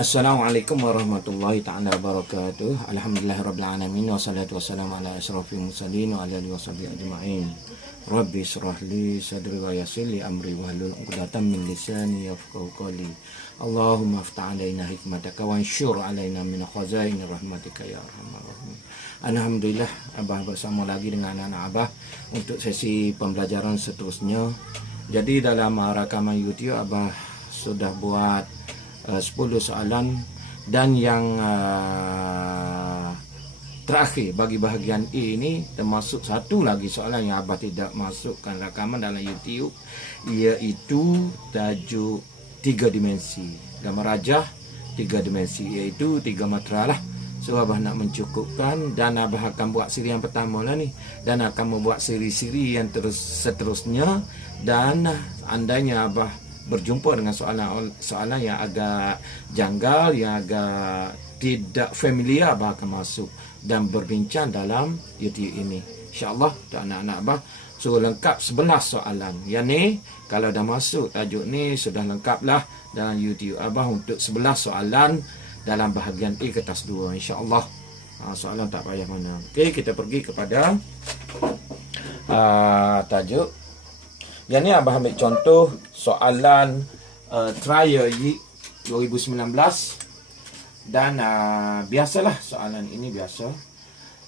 Assalamualaikum warahmatullahi ta'ala wabarakatuh. Alhamdulillahirrabbilalamin. Wassalatu wassalamu ala asyrafil mursalin wa ala alihi washabihi ajma'in. Rabbi syrah li sadri wa yassir li amri wahlul 'uqdatam min lisani yafqahu qawli. Allahumma aftah alaina hikmataka wa ansyur alaina min khazaini rahmatika ya arhamar rahimin. Alhamdulillah, Abah bersama lagi dengan anak-anak Abah untuk sesi pembelajaran seterusnya. Jadi dalam rakaman YouTube Abah sudah buat 10 soalan, dan yang terakhir bagi bahagian A ini termasuk satu lagi soalan yang Abah tidak masukkan rakaman dalam YouTube, iaitu tajuk 3 dimensi, gambar rajah 3 dimensi, iaitu 3 matera lah. So Abah nak mencukupkan, dan Abah akan buat siri yang pertama lah ni, dan akan membuat siri-siri yang seterusnya. Dan andainya Abah berjumpa dengan soalan yang agak janggal, yang agak tidak familiar, Abah akan masuk dan berbincang dalam YouTube ini, InsyaAllah untuk anak-anak Abah. So lengkap 11 soalan. Yang ni kalau dah masuk tajuk ni sudah lengkap lah dalam YouTube Abah untuk 11 soalan dalam bahagian A kertas 2, InsyaAllah. Soalan tak payah mana. Okey, kita pergi kepada tajuk. Yang ni Abah ambil contoh soalan trial YIK 2019. Dan biasalah soalan ini biasa.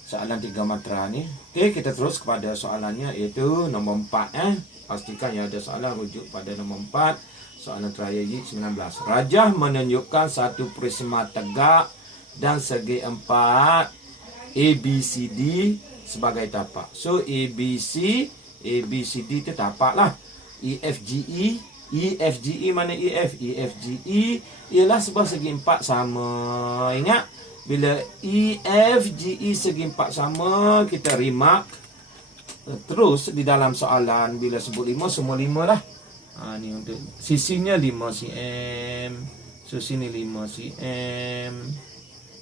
Soalan 3 matera ni. Okey, kita terus kepada soalannya, iaitu nombor 4. Pastikan yang ada soalan rujuk pada nombor 4. Soalan trial YIK 19. Rajah menunjukkan satu prisma tegak dan segi 4 ABCD sebagai tapak. So ABCD itu tapak lah. EFGE mana EF? EFGE ialah sebuah segi 4 sama. Ingat, bila EFGE segi 4 sama, kita remark terus di dalam soalan. Bila sebut 5, semua 5 lah. Ni untuk sisinya 5 cm. So sini 5 cm.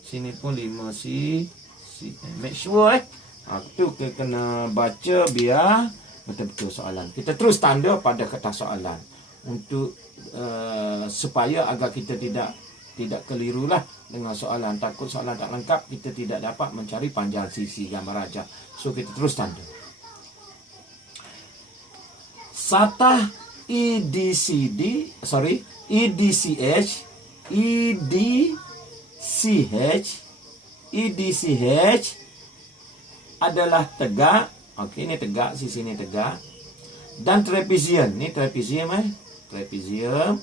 Sini pun 5 cm. Make sure tu kena baca biar betul-betul soalan. Kita terus tanda pada kertas soalan untuk supaya agar kita tidak kelirulah dengan soalan. Takut soalan tak lengkap, kita tidak dapat mencari panjang sisi gambar rajah. So kita terus tanda. Satah EDCH adalah tegak. Okey, ini tegak, sisi ini tegak. Dan trapezium, ni trapezium trapezium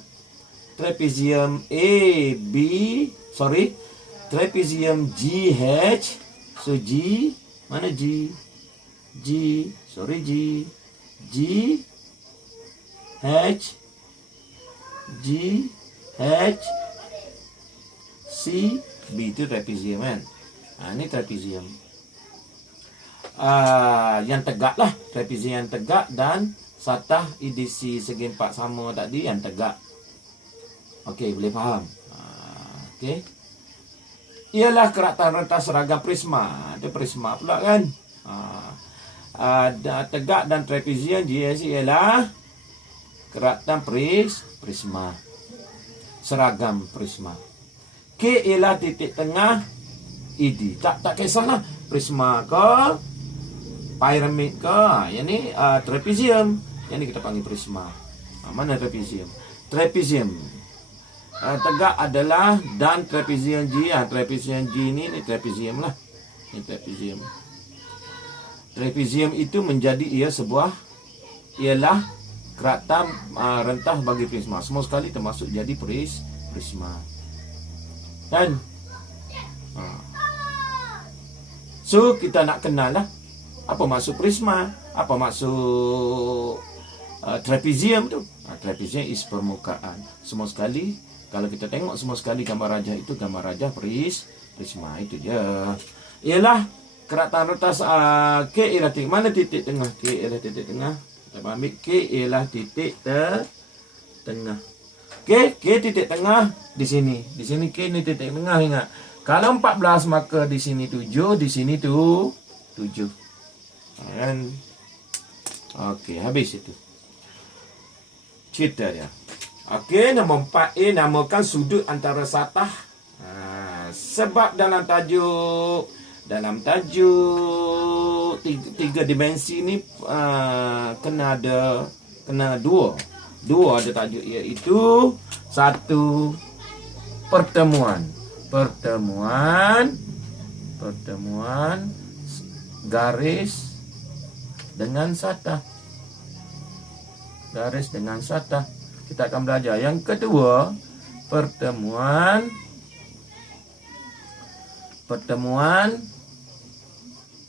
trapezium GH. So G, mana G? G H C B, itu trapezium kan. Ini trapezium yang tegak lah, trapezium yang tegak, dan satah EDC segi 4 sama tadi yang tegak. Okey, boleh faham? Okey, ialah keratan rentas seragam prisma. Ada prisma pula kan. Tegak dan trapezium GS ialah keratan prisma, seragam prisma. K ialah titik tengah ED. Tak kisahlah prisma ke piramid ke. Yang ni trapezium. Yang ni kita panggil prisma. Mana trapezium? Trapezium tegak adalah, dan trapezium G. Trapezium G ni trapezium lah. Ini trapezium. Trapezium itu menjadi ialah keratan rentas bagi prisma. Semua sekali termasuk jadi prisma. Dan so kita nak kenal lah apa maksud prisma, apa maksud trapezium tu. Trapezium is permukaan. Semua sekali, kalau kita tengok semua sekali gambar rajah itu gambar rajah prisma, itu dia. Ialah keratan rentas K ialah titik, mana titik tengah? K ialah titik tengah. Kita ambil K ialah titik tengah. K titik tengah di sini. Di sini K ni titik tengah, ingat. Kalau 14 maka di sini 7, di sini tu 7. Okey, habis itu cerita dia. Okey, nombor 4A, namakan sudut antara satah. Sebab dalam tajuk tiga dimensi ni kena dua ada tajuk, iaitu satu, pertemuan garis dengan satah. Kita akan belajar. Yang kedua, pertemuan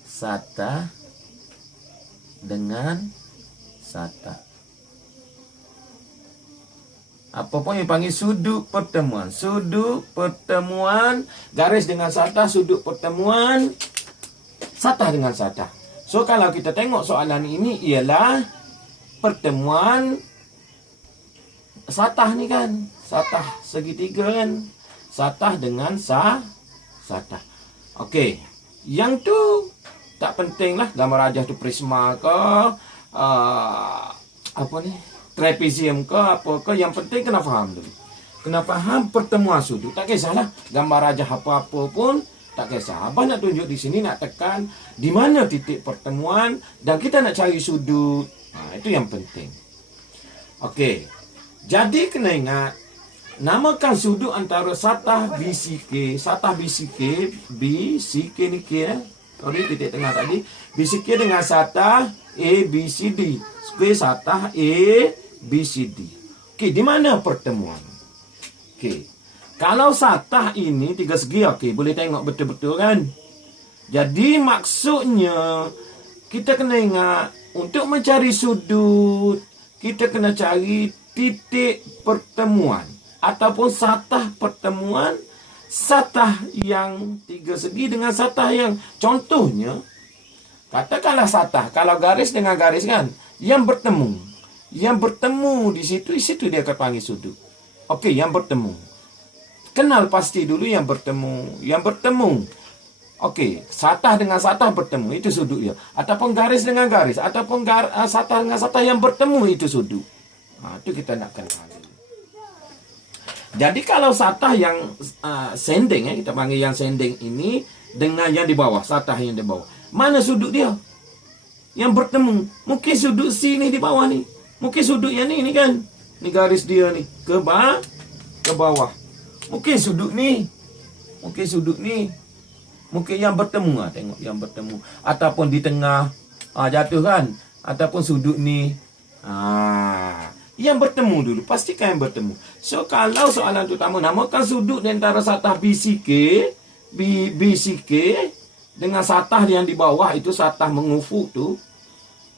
satah dengan satah. Apa pun yang panggil sudut pertemuan. Garis dengan satah, sudut pertemuan satah dengan satah. So, kalau kita tengok soalan ini ialah pertemuan satah ni kan. Satah segitiga kan. Satah dengan satah. Okey. Yang tu tak penting lah. Gambar rajah tu prisma ke. Trapezium ke apa ke. Yang penting kena faham dulu. Kena faham pertemuan sudut. Tak kisahlah. Gambar rajah apa-apa pun. Tak kisah. Abang nak tunjuk di sini, nak tekan di mana titik pertemuan dan kita nak cari sudut. Itu yang penting. Okey. Jadi kena ingat, namakan sudut antara satah BCK. Satah BCK ni K sorry, titik tengah tadi. BCK dengan satah ABCD. Square satah ABCD. Okey, di mana pertemuan? Okey. Kalau satah ini tiga segi, okey, boleh tengok betul-betul kan? Jadi maksudnya kita kena ingat untuk mencari sudut, kita kena cari titik pertemuan ataupun satah pertemuan satah yang tiga segi dengan satah yang, contohnya katakanlah satah, kalau garis dengan garis kan, yang bertemu di situ dia akan panggil sudut. Okey, yang bertemu. Kenal pasti dulu yang bertemu. Okey, satah dengan satah bertemu, itu sudut dia. Ataupun garis dengan garis, ataupun satah dengan satah yang bertemu, itu sudut. Itu kita nak kenal. Jadi kalau satah yang sending, kita panggil yang sending ini dengan yang di bawah, satah yang di bawah. Mana sudut dia? Yang bertemu. Mungkin sudut C ni di bawah ni. Mungkin sudut yang ni kan. Ni garis dia ni. Ke bawah. Mungkin sudut ni. Mungkin yang bertemu. Tengok yang bertemu. Ataupun di tengah. Jatuh kan. Ataupun sudut ni. Yang bertemu dulu. Pastikan yang bertemu. So, kalau soalan utama, namakan sudut di antara satah BCK dengan satah yang di bawah, itu satah mengufuk tu.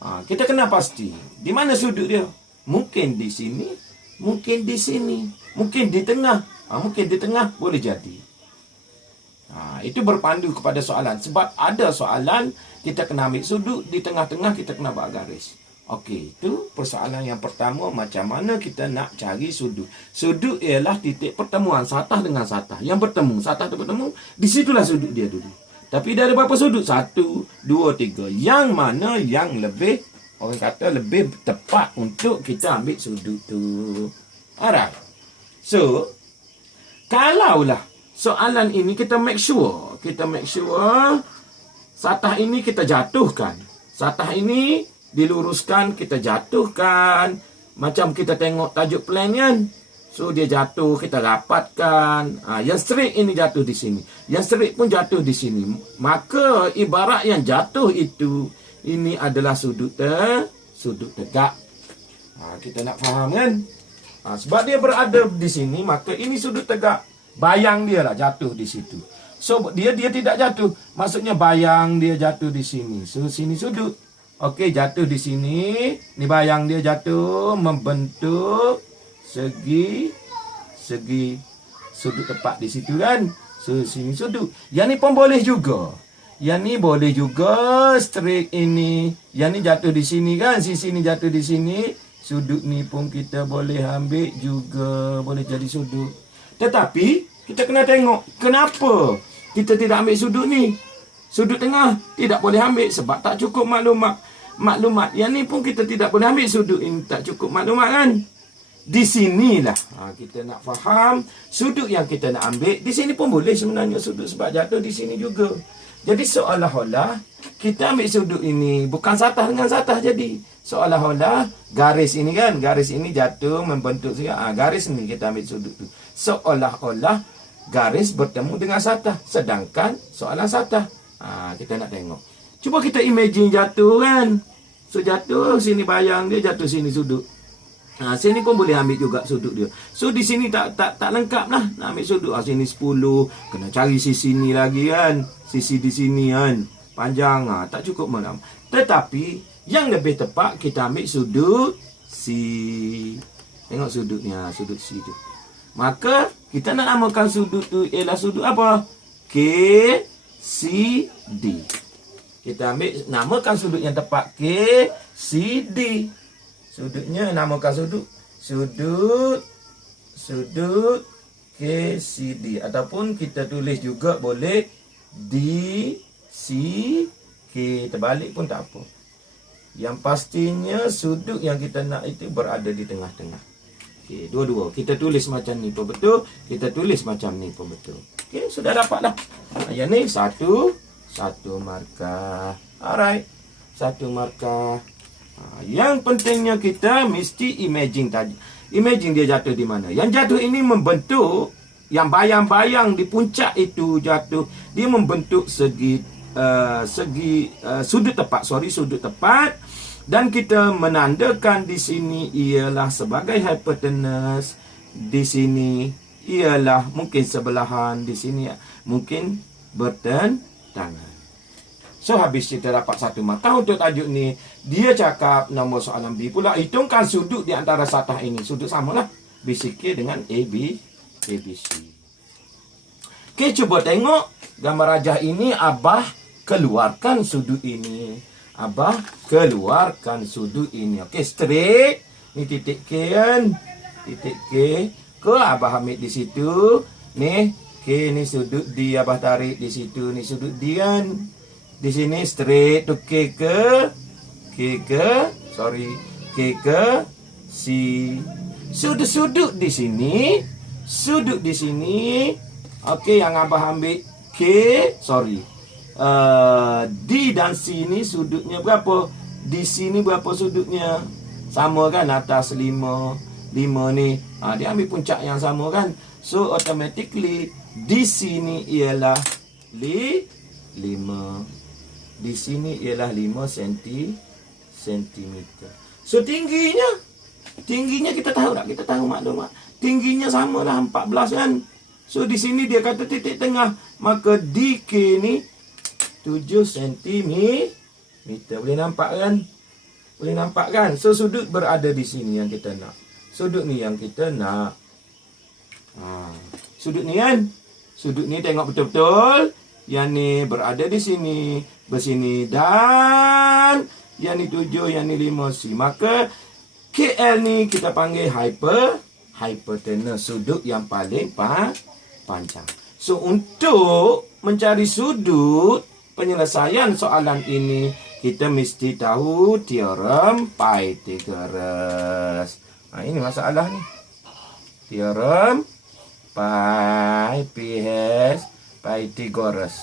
Kita kena pasti. Di mana sudut dia? Mungkin di sini. Mungkin di sini. Mungkin di tengah. Mungkin di tengah boleh jadi. Itu berpandu kepada soalan. Sebab ada soalan, kita kena ambil sudut. Di tengah-tengah kita kena buat garis. Okey, itu persoalan yang pertama, macam mana kita nak cari sudut. Sudut ialah titik pertemuan satah dengan satah. Yang bertemu, satah tu bertemu, di situlah sudut dia dulu. Tapi dia ada berapa sudut? 1, 2, 3. Yang mana yang lebih, orang kata lebih tepat untuk kita ambil sudut tu. Alright. So, kalaulah soalan ini kita make sure satah ini kita jatuhkan. Satah ini diluruskan, kita jatuhkan. Macam kita tengok tajuk plan kan. So dia jatuh, kita rapatkan. Yang straight ini jatuh di sini. Yang straight pun jatuh di sini. Maka ibarat yang jatuh itu, ini adalah sudut tegak. Kita nak faham kan? Sebab dia berada di sini, maka ini sudut tegak. Bayang dia lah jatuh di situ. So dia tidak jatuh. Maksudnya bayang dia jatuh di sini. So sini sudut. Okey, jatuh di sini. Ni bayang dia jatuh membentuk segi sudut tepat di situ kan. So sini sudut. Yang ni pun boleh juga. Yang ni boleh juga straight ini. Yang ni jatuh di sini kan. Sisi ni jatuh di sini. Sudut ni pun kita boleh ambil juga. Boleh jadi sudut. Tetapi kita kena tengok kenapa kita tidak ambil sudut ni. Sudut tengah tidak boleh ambil sebab tak cukup maklumat. Yang ni pun kita tidak boleh ambil sudut ini, tak cukup maklumat kan. di sinilah kita nak faham sudut yang kita nak ambil. Di sini pun boleh sebenarnya sudut sebab jatuh di sini juga. Jadi seolah-olah kita ambil sudut ini bukan satah dengan satah, jadi seolah-olah garis ini kan, garis ini jatuh membentuk garis ni kita ambil sudut tu. Seolah-olah garis bertemu dengan satah, sedangkan soalan satah. Kita nak tengok. Cuba kita imagine jatuh kan. So jatuh sini bayang dia, jatuh sini sudut. Sini pun boleh ambil juga sudut dia. So di sini tak lengkap lah nak ambil sudut. Sini 10, kena cari sisi ni lagi kan. Sisi di sini kan panjang, tak cukup malam. Tetapi yang lebih tepat kita ambil sudut C. Tengok sudutnya, sudut C tu. Maka kita nak namakan sudut tu ialah sudut apa? K C D. Kita ambil namakan sudut yang tepat K C D. Sudutnya namakan sudut KCD, ataupun kita tulis juga boleh DCK, terbalik pun tak apa. Yang pastinya sudut yang kita nak itu berada di tengah-tengah. Okey, dua-dua kita tulis macam ni pun betul, kita tulis macam ni pun betul. Okey, sudah dapatlah. Yang ni satu markah. Alright, satu markah. Yang pentingnya kita mesti imagine tadi. Imagine dia jatuh di mana. Yang jatuh ini membentuk, yang bayang-bayang di puncak itu jatuh, dia membentuk sudut tepat. Dan kita menandakan di sini ialah sebagai hypotenuse. Di sini ialah mungkin sebelahan, di sini mungkin bertentangan. So habis kita dapat satu markah untuk tajuk ni. Dia cakap nombor soalan B pula, hitungkan sudut di antara satah ini. Sudut samalah BCK dengan ABC. Okey, cuba tengok gambar rajah ini. Abah keluarkan sudut ini. Abah keluarkan sudut ini. Okey, straight. Ni titik K kan. Titik K. Abah ambil di situ. Ni K ni sudut D. Abah tarik di situ. Ni sudut D kan. Di sini straight to K ke C. Sudut di sini. Okey, yang Abah ambil D dan C ni sudutnya berapa? Di sini berapa sudutnya? Sama kan, atas 5 ni. Dia ambil puncak yang sama kan. So automatically di sini ialah 5. Di sini ialah 5 sentimeter. So tingginya kita tahu tak? Kita tahu maklumat. Tingginya samalah 14 kan. So di sini dia kata titik tengah. Maka DK ni 7 cm. Boleh nampak kan? So sudut berada di sini yang kita nak. Sudut ni yang kita nak. Sudut ni kan? Sudut ni tengok betul-betul. Yang ni berada di sini, bersini, dan yang ni 7, yang ni 5C. Maka KL ni kita panggil hypotenuse, sudut yang paling panjang. So untuk mencari sudut penyelesaian soalan ini, kita mesti tahu teorem Pythagoras. Ini masalah ni. Teorem Pythagoras.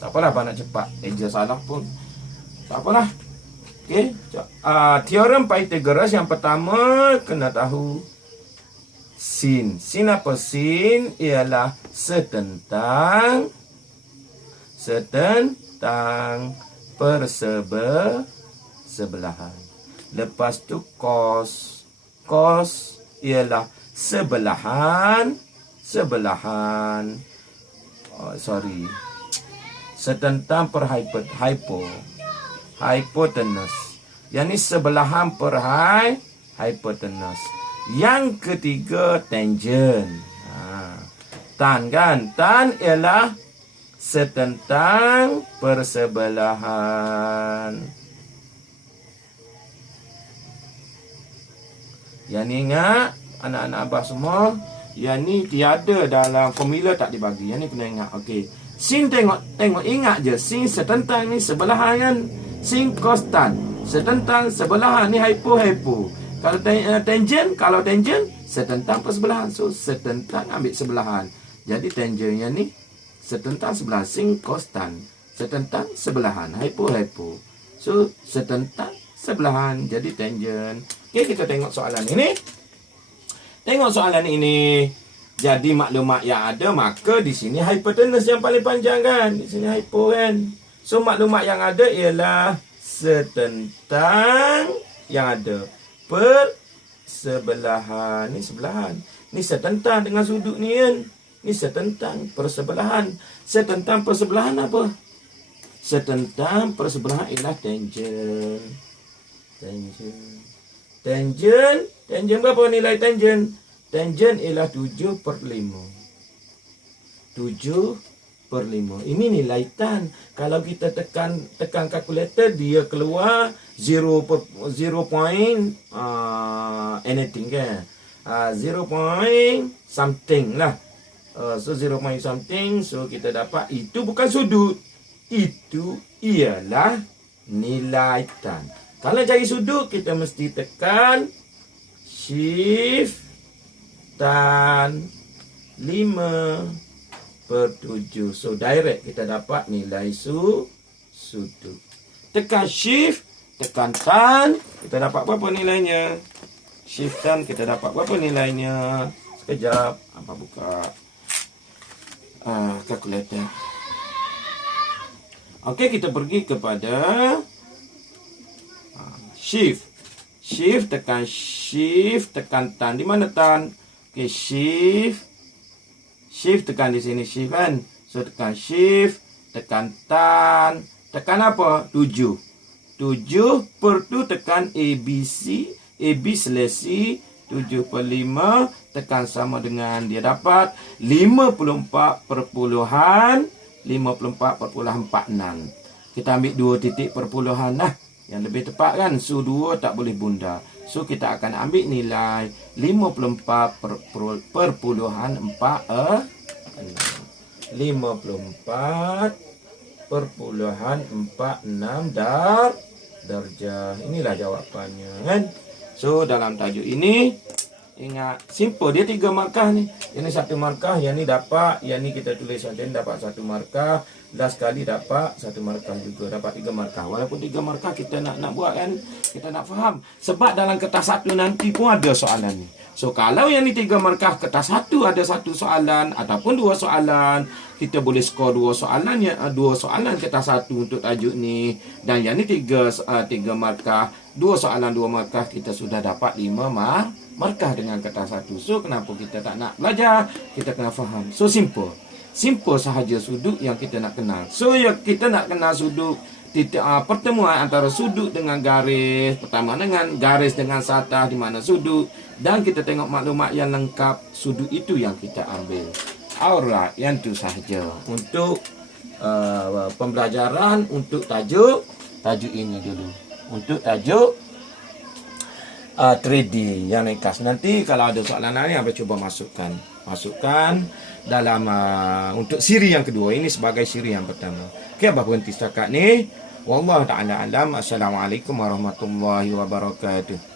Tak apalah abang nak cepat. Salah pun tak apalah. Okey. Teorem Pythagoras yang pertama kena tahu sin. Sin apa? Sin ialah setentang persebelahan. Lepas tu cos. Cos ialah sebelahan. Setentang per hypotenuse. Yang ni sebelahan per hypotenuse. Yang ketiga tangent. Tan kan? Tan ialah setentang persebelahan. Yang ni ingat anak-anak abah semua. Yang ni tiada dalam formula, tak dibagi. Yang ni kena ingat. Okey. Sin tengok ingat je. Sin setentang ni sebelahan kan. Sin cos tan. setentang sebelahan. Ni hypo. Kalau tangent setentang persebelahan. So setentang ambil sebelahan. Jadi tangennya ni setentang sebelahan, sin costan. Setentang sebelahan, hypo. So setentang sebelahan, jadi tangent. Okey, kita tengok soalan ini. Tengok soalan ini. Jadi maklumat yang ada, maka di sini hypotenuse yang paling panjang kan. Di sini hypo kan. So maklumat yang ada ialah setentang yang ada per sebelahan. Ni sebelahan. Ni setentang dengan sudut ni kan. Ni setentang persebelahan. Setentang persebelahan apa? Setentang persebelahan ialah tangent. Tangent berapa nilai tangent? Tangent ialah 7/5. 7/5. Ini nilai tan. Kalau kita tekan kalkulator, dia keluar 0 point anything kan. 0 point something lah. So 0 point something. So kita dapat itu bukan sudut. Itu ialah nilai tan. Kalau cari sudut, kita mesti tekan shift tan 5/7. So direct kita dapat nilai sudut. Tekan shift, tekan tan, kita dapat berapa nilainya? Shift tan kita dapat berapa nilainya? Sekejap, apa buka kalkulator. Okey, kita pergi kepada shift. Shift, tekan shift, tekan tan. Di mana tan? Okey, shift. Shift tekan di sini shift kan. So tekan shift, tekan tan. Tekan apa? 7. 7/2 tekan ABC. AB selesi 7/5 tekan sama dengan dia dapat 54.46. Kita ambil 2 titik perpuluhan lah. Yang lebih tepat kan. So 2 tak boleh bunda. So kita akan ambil nilai 54.46 darjah. Inilah jawapannya kan. So dalam tajuk ini, ingat, simple. Dia 3 markah ni. Yang ni 1 markah, yang ni dapat, yang ni kita tulis saja dapat 1 markah. Last kali dapat 1 markah juga, dapat 3 markah. Walaupun 3 markah kita nak buat kan, kita nak faham. Sebab dalam kertas 1 nanti pun ada soalan ni. So kalau yang ni 3 markah, kertas 1 ada 1 soalan ataupun 2 soalan, kita boleh skor 2 soalan ya, 2 soalan kertas 1 untuk tajuk ni. Dan yang ni 3 markah, 2 soalan 2 markah, kita sudah dapat 5 markah dengan kertas 1. So kenapa kita tak nak belajar? Kita kena faham. So simple. Simple sahaja sudut yang kita nak kenal. So ya, kita nak kenal sudut pertemuan antara sudut dengan garis. Pertama dengan garis dengan satah di mana sudut. Dan kita tengok maklumat yang lengkap sudut itu yang kita ambil. Alright, yang itu sahaja untuk pembelajaran untuk tajuk ini dulu. Untuk tajuk 3D yang ringkas. Nanti kalau ada soalan lain, apa cuba masukkan dalam untuk siri yang kedua. Ini sebagai siri yang pertama. Okey, abah berhenti setakat ni. Wallahu ta'ala alam. Assalamualaikum warahmatullahi wabarakatuh.